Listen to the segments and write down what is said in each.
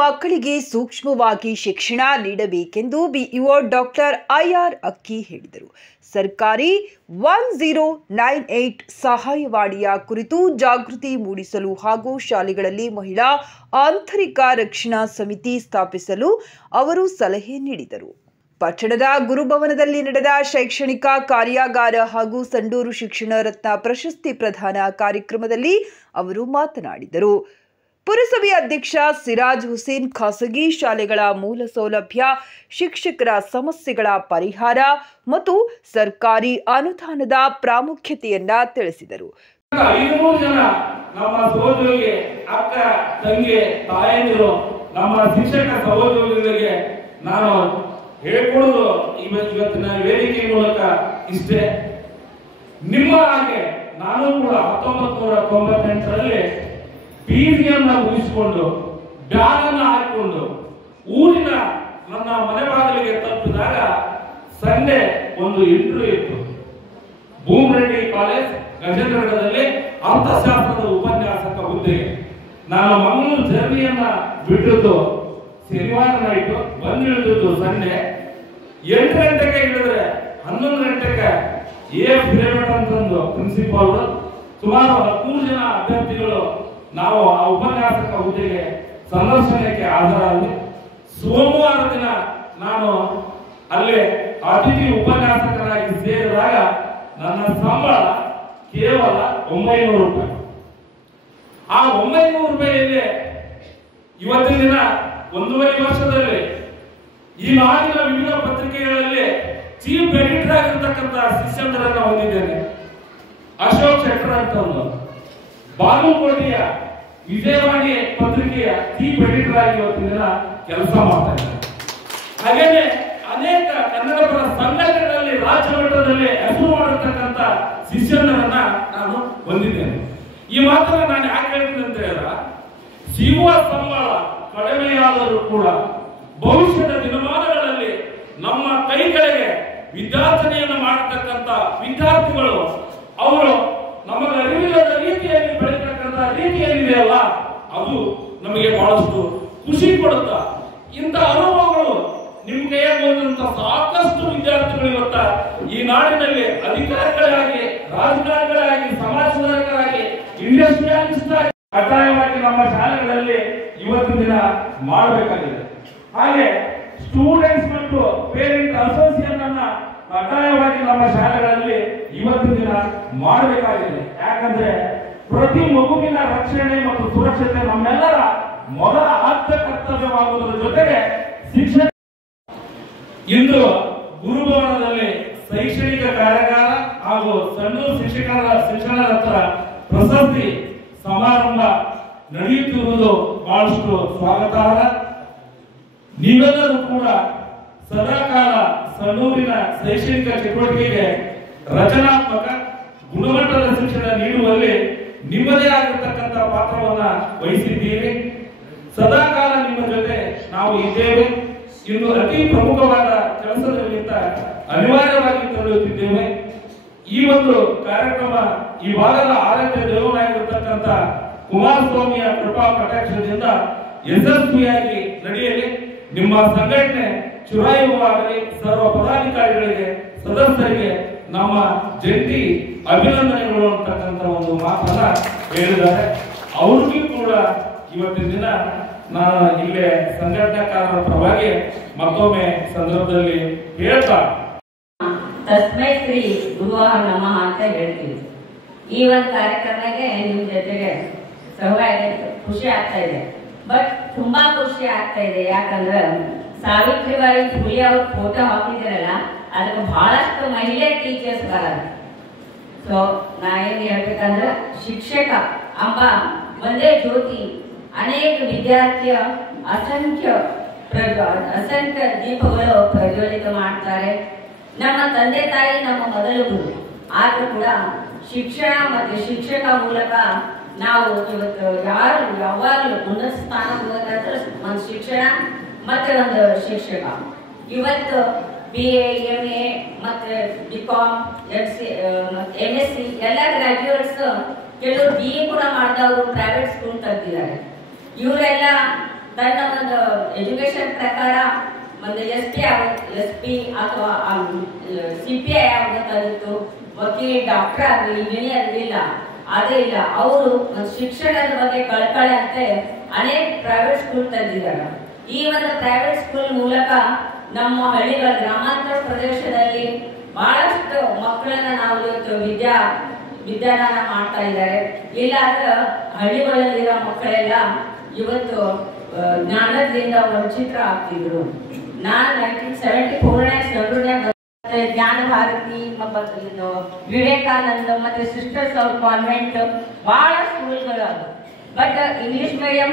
ಮಕ್ಕಳಿಗೆ ಸೂಕ್ಷ್ಮವಾಗಿ ಶಿಕ್ಷಣ ನೀಡಬೇಕೆಂದು ಬಿಇಒ ಡಾಕ್ಟರ್ ಐಆರ್ ಅಕ್ಕಿ ಹೇಳಿದರು. ಸರ್ಕಾರಿ 1098 ಸಹಾಯವಾಣಿಯ ಕುರಿತು ಜಾಗೃತಿ ಮೂಡಿಸಲು ಹಾಗೂ ಶಾಲೆಗಳಲ್ಲಿ ಮಹಿಳಾ ಆಂತರಿಕ ರಕ್ಷಣಾ ಸಮಿತಿ ಸ್ಥಾಪಿಸಲು ಅವರು ಸಲಹೆ ನೀಡಿದರು. ಪಟ್ಟಣದ ಗುರುಭವನದಲ್ಲಿ ನಡೆದ ಶೈಕ್ಷಣಿಕ ಕಾರ್ಯಾಗಾರ ಹಾಗೂ ಸಂಡೂರು ಶಿಕ್ಷಣ ರತ್ನ ಪ್ರಶಸ್ತಿ ಪ್ರದಾನ ಕಾರ್ಯಕ್ರಮದಲ್ಲಿ ಅವರು ಮಾತನಾಡಿದರು. ಪುರಸಭೆ ಅಧ್ಯಕ್ಷ ಸಿರಾಜ್ ಹುಸೇನ್ ಖಾಸಗಿ ಶಾಲೆಗಳ ಮೂಲ ಸೌಲಭ್ಯ, ಶಿಕ್ಷಕರ ಸಮಸ್ಯೆಗಳ ಪರಿಹಾರ ಮತ್ತು ಸರ್ಕಾರಿ ಅನುದಾನದ ಪ್ರಾಮುಖ್ಯತೆಯನ್ನ ತಿಳಿಸಿದರು. 500 ಜನ ನಮ್ಮ ಸಹೋದ್ಯೋಗಿ ಅಕ್ಕ ತಂಗಿ ತಾಯಂದಿರು ನಮ್ಮ ಶಿಕ್ಷಕ ಸಹೋದ್ಯೋಗಿಗಳಿಗೆ ನಾನು ಹೇಳ್ಕೊಡೋದು ಇವತ್ತಿನ ವೇದಿಕೆ ಮೂಲಕ ಇಷ್ಟೇ. ನಿಮ್ಮ ಹಾಗೆ ನಾನು ಕೂಡ 1998ರಲ್ಲಿ ಬೀದಿಯನ್ನ ಉಳಿಸಿಕೊಂಡು ಬ್ಯಾಗ್ ಅನ್ನು ಹಾಕಿಕೊಂಡು ಊರಿನ ನನ್ನ ಮನೆ ಬಾಗಿಲಿಗೆ ತಲುಪಿದಾಗ ಸಂಡೆ ಒಂದು ಇಂಟರ್ವ್ಯೂ ಇತ್ತು. ಭೂಮರೆಡ್ಡಿ ಕಾಲೇಜ್ ಗಜೇಂದ್ರಗಢದಲ್ಲಿ ಅರ್ಥಶಾಸ್ತ್ರದ ಉಪನ್ಯಾಸಕ ಹುದ್ದೆಗೆ. ನಾನು ಮಂಗಳೂರು ಜರ್ನಿಯನ್ನ ಬಿಟ್ಟದ್ದು ಶನಿವಾರ ನೈಟು, ಬಂದಿಳಿದದ್ದು ಸಂಡೆ. 8 ಗಂಟೆಗೆ ಇಳಿದ್ರೆ 11 ಗಂಟೆಗೆ ಪಿರಮಿಡ್ ಅಂತಂದು ಪ್ರಿನ್ಸಿಪಾಲ್ ಸುಮಾರು 13 ಜನ ಅಭ್ಯರ್ಥಿಗಳು ನಾವು ಆ ಉಪನ್ಯಾಸಕ ಹುದ್ದೆಗೆ ಸಂದರ್ಶನಕ್ಕೆ ಹಾಜರಾದ್ವಿ. ಸೋಮವಾರ ದಿನ ನಾನು ಅಲ್ಲಿ ಅತಿಥಿ ಉಪನ್ಯಾಸಕರಾಗಿ ಸೇರಿದಾಗ ನನ್ನ ಸಂಬಳ ಕೇವಲ 900 ರೂಪಾಯಿ. ಆ 900 ರೂಪಾಯಿಯಲ್ಲಿ ಇವತ್ತಿನ ದಿನ 1.5 ವರ್ಷದಲ್ಲಿ ಈ ನಾಡಿನ ವಿವಿಧ ಪತ್ರಿಕೆಗಳಲ್ಲಿ ಚೀಫ್ ಎಡಿಟರ್ ಆಗಿರ್ತಕ್ಕಂಥ ಶಿಷ್ಯಂದ್ರನ್ನ ಹೊಂದಿದ್ದೇನೆ. ಅಶೋಕ್ ಶೆಟ್ಟರ್ ಅಂತ ಬಾಗಲಕೋಟೆಯ ವಿಜಯವಾಣಿ ಪತ್ರಿಕೆಯ ಚೀಫ್ ಎಡಿಟರ್ ಆಗಿ ಇವತ್ತಿನ ದಿನ ಕೆಲಸ ಮಾಡ್ತಾ ಇದ್ದಾರೆ. ಹಾಗೇನೆ ಅನೇಕ ಕನ್ನಡ ಪರ ಸಂಘಟನೆಗಳಲ್ಲಿ ರಾಜ್ಯ ಮಟ್ಟದಲ್ಲಿ ಹೆಸರು ಮಾಡಿರ್ತಕ್ಕಂಥ ಶಿಷ್ಯರನ್ನ ನಾನು ಹೊಂದಿದ್ದೇನೆ. ಈ ಮಾತನ್ನ ನಾನು ಯಾಕೆ ಹೇಳ್ತೀನಿ ಅಂತ ಹೇಳಿದ್ರೆ, ಸಿಗುವ ಸಂಬಳ ಕಡಿಮೆಯಾದರೂ ಕೂಡ ಭವಿಷ್ಯದ ದಿನಮಾನಗಳಲ್ಲಿ ನಮ್ಮ ಕೈಗಳಿಗೆ ವಿದ್ಯಾರ್ಥಿನಿಯನ್ನು ಮಾಡತಕ್ಕಂಥ ವಿದ್ಯಾರ್ಥಿಗಳು ಅವರು ನಮಗೆ ಅರಿವಿಲ್ಲದ ರೀತಿಯಲ್ಲಿ ಬೆಳೀತಕ್ಕಂಥ ರೀತಿಯಲ್ಲಿದೆಯಲ್ಲ, ಅದು ನಮಗೆ ಬಹಳಷ್ಟು ಖುಷಿ ಕೊಡುತ್ತಾ. ಇಂಥ ಅನುಭವಗಳು ನಿಮ್ ಕೈಯಾಗಿ ಬಂದಂತ ಸಾಕಷ್ಟು ವಿದ್ಯಾರ್ಥಿಗಳು ಇವತ್ತ ಈ ನಾಡಿನಲ್ಲಿ ಅಧಿಕಾರಿಗಳಾಗಿ, ರಾಜಕಾರಣಿಗಳಾಗಿ, ಸಮಾಜ ಸುಧಾರಕರಾಗಿ, ಇಂಡಸ್ಟ್ರಿಯಲಿಸ್ಟ್ ಆಗಿ ಕಡ್ಡಾಯವಾಗಿ ನಮ್ಮ ಶಾಲೆಗಳಲ್ಲಿ ಇವತ್ತಿನ ದಿನ ಮಾಡಬೇಕಾಗಿದೆ. ಹಾಗೆ ಸ್ಟೂಡೆಂಟ್ಸ್ ಮತ್ತು ಪೇರೆಂಟ್ ಅಸೋಸಿಯೇಷನ್ ಅನ್ನ ಕಡ್ಡಾಯವಾಗಿ ನಮ್ಮ ಶಾಲೆಗಳಲ್ಲಿ ಇವತ್ತಿನ ದಿನ ಮಾಡಬೇಕಾಗಿದೆ. ಯಾಕಂದ್ರೆ ಪ್ರತಿ ಮಗುವಿನ ರಕ್ಷಣೆ ಮತ್ತು ಸುರಕ್ಷತೆ ನಮ್ಮೆಲ್ಲರ ಮೊದಲ ಆದ್ಯ ಕರ್ತವ್ಯವಾಗುವುದರ ಜೊತೆಗೆ ಶಿಕ್ಷಣ. ಇಂದು ಗುರುಭವನದಲ್ಲಿ ಶೈಕ್ಷಣಿಕ ಕಾರ್ಯಾಗಾರ ಹಾಗೂ ಸಂಡೂರು ಶಿಕ್ಷಣ ರತ್ನ ಪ್ರಶಸ್ತಿ ಸಮಾರಂಭ ನಡೆಯುತ್ತಿರುವುದು ಬಹಳಷ್ಟು ಸ್ವಾಗತಾರ್ಹ. ನೀವೆಲ್ಲರೂ ಕೂಡ ಸದಾಕಾಲ ಸಂಡೂರಿನ ಶೈಕ್ಷಣಿಕ ಚಟುವಟಿಕೆಗೆ ರಚನಾತ್ಮಕ ಗುಣಮಟ್ಟದ ಶಿಕ್ಷಣ ನೀಡುವಲ್ಲಿ ನಿಮ್ಮದೇ ಆಗಿರತಕ್ಕಂಥ ಪಾತ್ರವನ್ನ ವಹಿಸಿದ್ದೀರಿ. ಸದಾಕಾಲ ನಿಮ್ಮ ಜೊತೆ ನಾವು ಇದ್ದೇವೆ. ಇನ್ನು ಅತಿ ಪ್ರಮುಖವಾದ ಕೆಲಸದ ನಿಮಿತ್ತ ಅನಿವಾರ್ಯವಾಗಿ ತೆರಳುತ್ತಿದ್ದೇವೆ. ಈ ಒಂದು ಕಾರ್ಯಕ್ರಮ ಈ ಭಾಗದ ಆರಾಧ್ಯ ದೇವರಾಗಿರತಕ್ಕಂಥ ಕುಮಾರಸ್ವಾಮಿಯ ಕೃಪಾ ಕಟಾಕ್ಷದಿಂದ ಯಶಸ್ವಿಯಾಗಿ ನಡೆಯಲಿ. ನಿಮ್ಮ ಸಂಘಟನೆ ಚುರಾಯುವಾಗಲಿ. ಸರ್ವ ಪದಾಧಿಕಾರಿಗಳಿಗೆ, ಸದಸ್ಯರಿಗೆ ನಮ್ಮ ಜಂಟಿ ಅಭಿನಂದನೆಗಳು ಅಂತಕ್ಕಂಥ ಒಂದು ಮಾತನ್ನ ಹೇಳಿದ್ದಾರೆ. ಅವ್ರಿಗೂ ಕೂಡ ಇವತ್ತಿನ ದಿನ ನಾನು ಇಲ್ಲೇ ಸಂಘಟನಾಕಾರರ ಪರವಾಗಿ ಮತ್ತೊಮ್ಮೆ ಸಂದರ್ಭದಲ್ಲಿ ಹೇಳ್ತಾ ತಸ್ಮೈ ಶ್ರೀ ಗುರುವಾರ ನಮಃ ಅಂತ ಹೇಳ್ತೀವಿ. ಈ ಒಂದು ಕಾರ್ಯಕ್ರಮಕ್ಕೆ ನಿಮ್ಮ ಜೊತೆಗೆ ಸಹಭಾಗಿ ಖುಷಿ ಆಗ್ತಾ ಇದೆ. ಬಟ್ ತುಂಬಾ ಖುಷಿ ಆಗ್ತಾ ಇದೆ. ಯಾಕಂದ್ರೆ ಸಾವಿತ್ರಿಬಾಯಿ ಫುಲೆ ಅವ್ರ ಫೋಟೋ ಹಾಕಿದಿರಲ್ಲ, ಅದಕ್ಕೆ ಬಹಳಷ್ಟು ಮಹಿಳೆ ಟೀಚರ್ಸ್ ಬರಲ್ಲ. ಸೊ ನಾ ಏನ್ ಹೇಳ್ಬೇಕಂದ್ರೆ, ಶಿಕ್ಷಕ ಎಂಬ ಒಂದೇ ಜ್ಯೋತಿ ಅನೇಕ ವಿದ್ಯಾರ್ಥಿಯ ಅಸಂಖ್ಯ ದೀಪಗಳು ಪ್ರಜ್ವಲಿತ ಮಾಡ್ತಾರೆ. ನಮ್ಮ ತಂದೆ ತಾಯಿ ನಮ್ಮ ಮೊದಲು ಗುರು. ಆದ್ರೂ ಕೂಡ ಶಿಕ್ಷಣ ಮತ್ತು ಶಿಕ್ಷಕ ಮೂಲಕ ನಾವು ಇವತ್ತು ಯಾರು ಯಾವಾಗಲೂ ಉನ್ನತ ಸ್ಥಾನ ಹೋಗಬೇಕಾದ್ರೆ ಒಂದು ಶಿಕ್ಷಣ ಮತ್ತೆ ಒಂದು ಶಿಕ್ಷಕ. ಇವತ್ತು BA, MA ಮತ್ತೆ BCom, MSc ಎಲ್ಲ ಗ್ರಾಜ್ಯುಯೇಟ್ಸ್, ಕೆಲವರು BA ಕೂಡ ಮಾಡಿದವರು ಪ್ರೈವೇಟ್ ಸ್ಕೂಲ್ ತೆಗ್ದಿದ್ದಾರೆ. ಇವರೆಲ್ಲ ತನ್ನ ಒಂದು ಎಜುಕೇಶನ್ ಪ್ರಕಾರ ಒಂದು SP ಅಥವಾ CPI ಆಗಬೇಕಾಗಿತ್ತು, ವಕೀಲ್, ಡಾಕ್ಟರ್ ಆಗಲಿ, ಇಂಜಿನಿಯರ್ ಇಲ್ಲ, ಅದೇ ಇಲ್ಲ. ಅವರು ಶಿಕ್ಷಣದ ಬಗ್ಗೆ ಕಳಕಳಿ ಅಂತ ಅನೇಕ ಪ್ರೈವೇಟ್ ಸ್ಕೂಲ್ ತಂದಿದ್ದಾರೆ. ಈ ಒಂದು ಪ್ರೈವೇಟ್ ಸ್ಕೂಲ್ ಮೂಲಕ ನಮ್ಮ ಹಳ್ಳಿಗಳ ಗ್ರಾಮಾಂತರ ಪ್ರದೇಶದಲ್ಲಿ ಬಹಳಷ್ಟು ಮಕ್ಕಳನ್ನ ನಾವು ಇವತ್ತು ವಿದ್ಯಾದಾನ ಮಾಡ್ತಾ ಇದ್ದಾರೆ. ಇಲ್ಲಾಂದ್ರೆ ಹಳ್ಳಿಗಳಲ್ಲಿರೋ ಮಕ್ಕಳೆಲ್ಲ ಇವತ್ತು ಜ್ಞಾನದಿಂದ ವಂಚಿತರ ಆಗ್ತಿದ್ರು. ನಾನು 1974 ಜ್ಞಾನ ಭಾರತಿ, ವಿವೇಕಾನಂದ ಮತ್ತೆ ಸಿಸ್ಟರ್ಸ್ ಆಫ್ ಕಾನ್ವೆಂಟ್ ಬಹಳ ಸ್ಕೂಲ್ಗಳು ಅದು. But English medium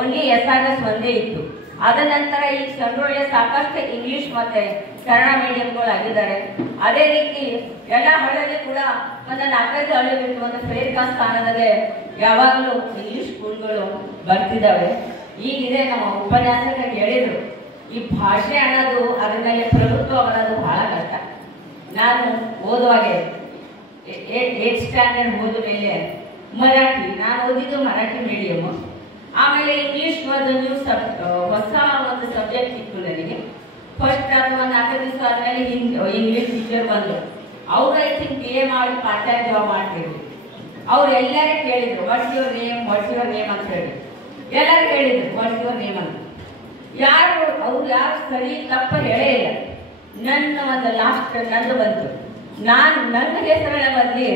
only SRS ಒಂದೇ ಇತ್ತು. ಅದ ನಂತರ ಈ ಸಂಡೂರಲ್ಲಿ ಸಾಕಷ್ಟು ಇಂಗ್ಲಿಷ್ ಮತ್ತೆ ಕನ್ನಡ ಮೀಡಿಯಂಗಳು ಆಗಿದ್ದಾರೆ. ಅದೇ ರೀತಿ ಎಲ್ಲ ಹಳ್ಳಿಯಲ್ಲಿ ಕೂಡ ಒಂದು 4-5 ಹಳ್ಳಿ ಬಿಟ್ಟು ಒಂದು ಪ್ರೇರಿಕಾ ಸ್ಥಾನದಲ್ಲಿ ಯಾವಾಗಲೂ ಇಂಗ್ಲಿಷ್ ಸ್ಕೂಲ್ಗಳು ಬರ್ತಿದ್ದಾವೆ. ಈಗಿದೆ ನಮ್ಮ ಉಪನ್ಯಾಸಕರು ಹೇಳಿದ್ರು, ಈ ಭಾಷೆ ಅನ್ನೋದು ಅದ್ರ ಮೇಲೆ ಪ್ರಭುತ್ವ ಅನ್ನೋದು ಬಹಳ ಕಷ್ಟ. ನಾನು ಓದುವಾಗೆ 8th ಸ್ಟ್ಯಾಂಡರ್ಡ್ ಹೋದ ಮೇಲೆ ಮರಾಠಿ, ನಾನು ಓದಿದ್ದು ಮರಾಠಿ ಮೀಡಿಯಂ. ಆಮೇಲೆ ಇಂಗ್ಲಿಷ್ ಒಂದು ಹೊಸ ಒಂದು ಸಬ್ಜೆಕ್ಟ್ ಸಿಕ್ತು ನನಗೆ. ಫಸ್ಟ್ ಅಥವಾ 4 ದಿವಸ ಆದ್ಮೇಲೆ ಇಂಗ್ಲಿಷ್ ಟೀಚರ್ ಬಂದರು. ಅವ್ರು ಐ ಥಿಂಕ್ BA ಮಾಡಿ ಪಾರ್ಟ್ ಟೈಮ್ ಜಾಬ್ ಮಾಡ್ತಿದ್ರು. ಅವ್ರು ಎಲ್ಲರೂ ಕೇಳಿದ್ರು ವಾಟ್ಸ್ ಯುವರ್ ನೇಮ್ ಅಂತ ಹೇಳಿ. ಎಲ್ಲರೂ ಹೇಳಿದ್ರು ವಾಟ್ಸ್ ಯುವರ್ ನೇಮ್ ಅಂತ. ಅವ್ರು ಯಾರು ಸರಿ ತಪ್ಪ ಹೇಳೇ ಇಲ್ಲ. ನನ್ನ ಒಂದು ಲಾಸ್ಟ್ ನಂದು ಬಂತು. ನನ್ನ ಹೆಸರನ್ನ ಬಂದು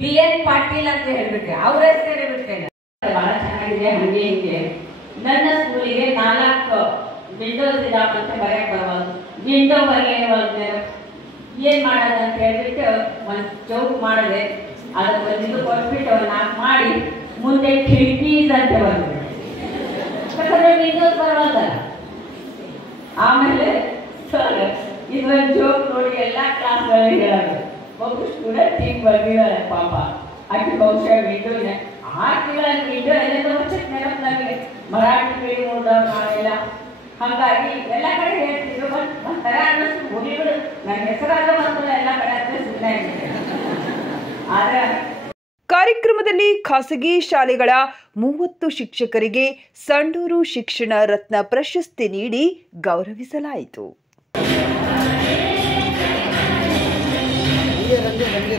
BN ಪಾಟೀಲ್ ಅಂತ ಹೇಳ್ಬಿಟ್ಟೆ. ಅವ್ರ ಹೆಸರು ಹೇಳ್ಬಿಟ್ಟೆ. ಬಹಳ ಚೆನ್ನಾಗಿದೆ ಹಂಗೆ ಹಿಂಗೆ. ನನ್ನ ಸ್ಕೂಲಿಗೆ 4 ವಿಂಡೋಸ್ ಇದಾವೆ ಅಂತ ಬರೆಯಕ್ಕೆ ಬರಬಾರ್ದು. ವಿಂಡೋ ಬರಲೇ ಏನ್ ಮಾಡೋದು ಅಂತ ಹೇಳ್ಬಿಟ್ಟು ಒಂದು ಚೌಕ್ ಮಾಡಿದೆ. ಅದಕ್ಕೆ ಒಂದು ಕೊಟ್ಬಿಟ್ಟು 4 ಮಾಡಿ ಮುಂದೆ ಕಿಟಕೀಸ್ ಅಂತ ಬಂದ್ಬಿಟ್ಟು, ಯಾಕಂದ್ರೆ ವಿಂಡೋಸ್ ಬರೋದಲ್ಲ. ಆಮೇಲೆ ಸರ್ ಇದೊಂದು ಜೋಕ್ ನೋಡಿ ಎಲ್ಲ ಕ್ಲಾಸ್ಗಳಲ್ಲಿ ಹೇಳೋದು. ಒಬ್ಬ ಸ್ಟೂಡೆಂಟ್ ಈಗ ಬಂದಿದ್ದಾರೆ ಪಾಪ, ಆಕೆ ಬಹುಶಃ ವಿಂಡೋನ 6 ತಿಂಗಳ ವಿಂಡೋ ಎಲ್ಲ ವರ್ಷಕ್ಕೆ ನೆನಪಿನಾಗೆ ಮರಾಠಿ ಮೀಡಿಯಂ ಓದೋರು ನಾವೆಲ್ಲ. ಹಾಗಾಗಿ ಎಲ್ಲ ಕಡೆ ಹೇಳ್ತಿದ್ರು. ಬಟ್ ಒಂಥರ ಅನ್ನಿಸ್ತು ಹುಲಿಗಳು ನನ್ನ ಹೆಸರಾಗ ಬಂದಲ್ಲ ಎಲ್ಲ ಕಡೆ ಅಂತ ಸುಮ್ಮನೆ ಆಗಿದ್ದೆ. ಆದ್ರೆ ಕಾರ್ಯಕ್ರಮದಲ್ಲಿ ಖಾಸಗಿ ಶಾಲೆಗಳ 30 ಶಿಕ್ಷಕರಿಗೆ ಸಂಡೂರು ಶಿಕ್ಷಣ ರತ್ನ ಪ್ರಶಸ್ತಿ ನೀಡಿ ಗೌರವಿಸಲಾಯಿತು. ರಂಗೇ